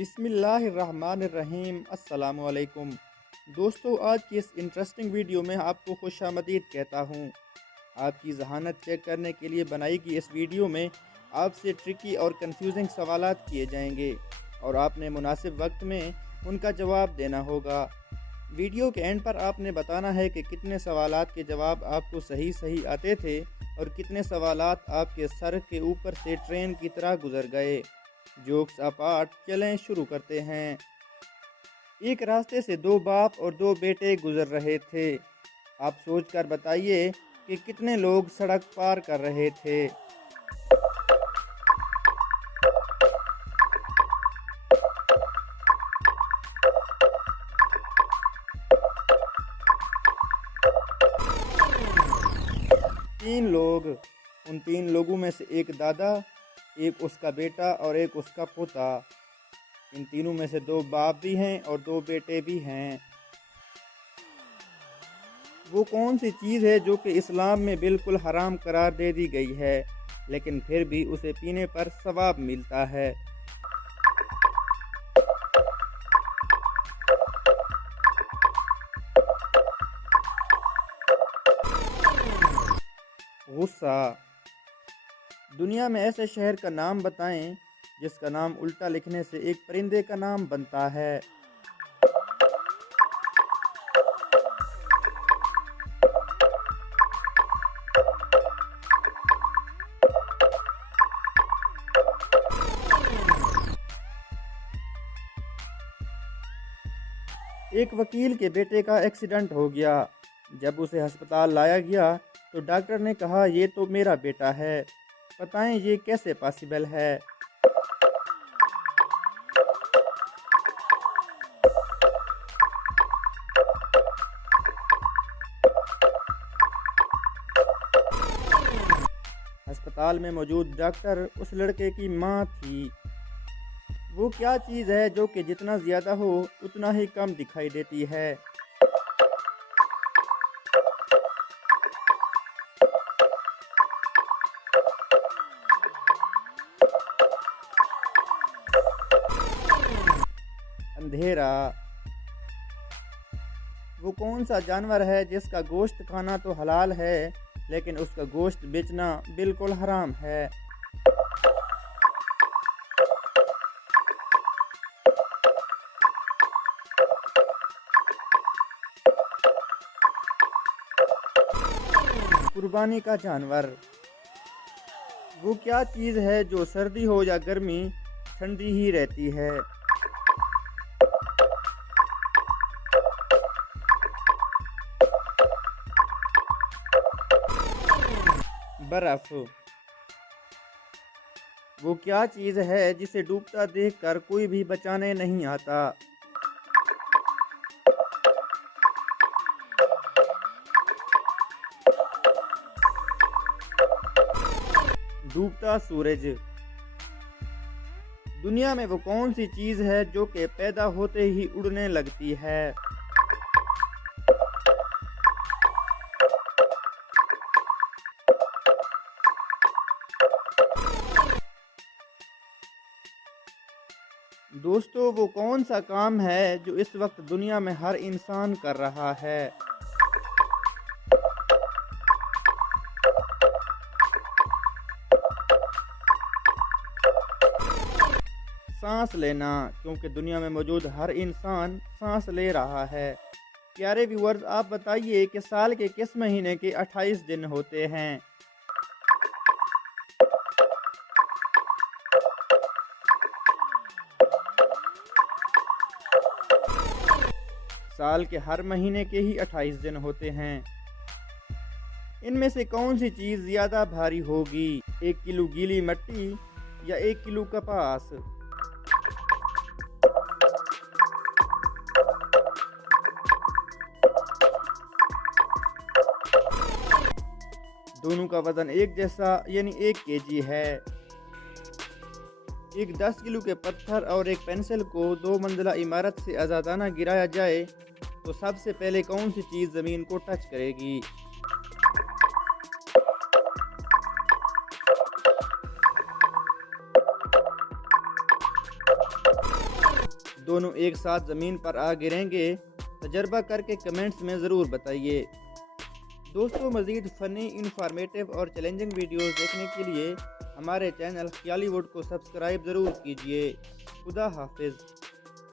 बिस्मिल्लाहिर्रहमानिर्रहीम अस्सलामुअलैकुम। दोस्तों, आज की इस इंटरेस्टिंग वीडियो में आपको खुशामदीद कहता हूँ। आपकी ज़हानत चेक करने के लिए बनाई गई इस वीडियो में आपसे ट्रिकी और कंफ्यूजिंग सवालात किए जाएंगे और आपने मुनासिब वक्त में उनका जवाब देना होगा। वीडियो के एंड पर आपने बताना है कि कितने सवालात के जवाब आपको सही सही आते थे और कितने सवालात आपके सर के ऊपर से ट्रेन की तरह गुजर गए। जोक्स अपार्ट, चलें शुरू करते हैं। एक रास्ते से दो बाप और दो बेटे गुजर रहे थे। आप सोचकर बताइए कि कितने लोग सड़क पार कर रहे थे। तीन लोग। उन तीन लोगों में से एक दादा, एक उसका बेटा और एक उसका पोता। इन तीनों में से दो बाप भी हैं और दो बेटे भी हैं। वो कौन सी चीज़ है जो कि इस्लाम में बिल्कुल हराम करार दे दी गई है, लेकिन फिर भी उसे पीने पर सवाब मिलता है? गुस्सा। दुनिया में ऐसे शहर का नाम बताएं जिसका नाम उल्टा लिखने से एक परिंदे का नाम बनता है। एक वकील के बेटे का एक्सीडेंट हो गया। जब उसे अस्पताल लाया गया तो डॉक्टर ने कहा, ये तो मेरा बेटा है, बताएं ये कैसे पॉसिबल है? अस्पताल में मौजूद डॉक्टर उस लड़के की माँ थी। वो क्या चीज़ है जो कि जितना ज़्यादा हो उतना ही कम दिखाई देती है? अंधेरा। वो कौन सा जानवर है जिसका गोश्त खाना तो हलाल है, लेकिन उसका गोश्त बेचना बिल्कुल हराम है? कुर्बानी का जानवर। वो क्या चीज़ है जो सर्दी हो या गर्मी ठंडी ही रहती है? बर्फ। वो क्या चीज़ है जिसे डूबता देखकर कोई भी बचाने नहीं आता? डूबता सूरज। दुनिया में वो कौन सी चीज़ है जो कि पैदा होते ही उड़ने लगती है? दोस्तों, वो कौन सा काम है जो इस वक्त दुनिया में हर इंसान कर रहा है? सांस लेना, क्योंकि दुनिया में मौजूद हर इंसान सांस ले रहा है। प्यारे व्यूअर्स, आप बताइए कि साल के किस महीने के 28 दिन होते हैं? साल के हर महीने के ही 28 दिन होते हैं। इनमें से कौन सी चीज़ ज़्यादा भारी होगी? 1 किलो गीली मिट्टी या 1 किलो कपास? दोनों का वजन एक जैसा यानी 1 केजी है। एक 10 किलो के पत्थर और एक पेंसिल को 2 मंजिला इमारत से आज़ादाना गिराया जाए तो सबसे पहले कौन सी चीज़ ज़मीन को टच करेगी? दोनों एक साथ ज़मीन पर आ गिरेंगे? तजर्बा करके कमेंट्स में ज़रूर बताइए। दोस्तों, मज़ीद फ़नी, इंफॉर्मेटिव और चैलेंजिंग वीडियोस देखने के लिए हमारे चैनल ख़यालीवुड को सब्सक्राइब ज़रूर कीजिए। खुदा हाफिज़।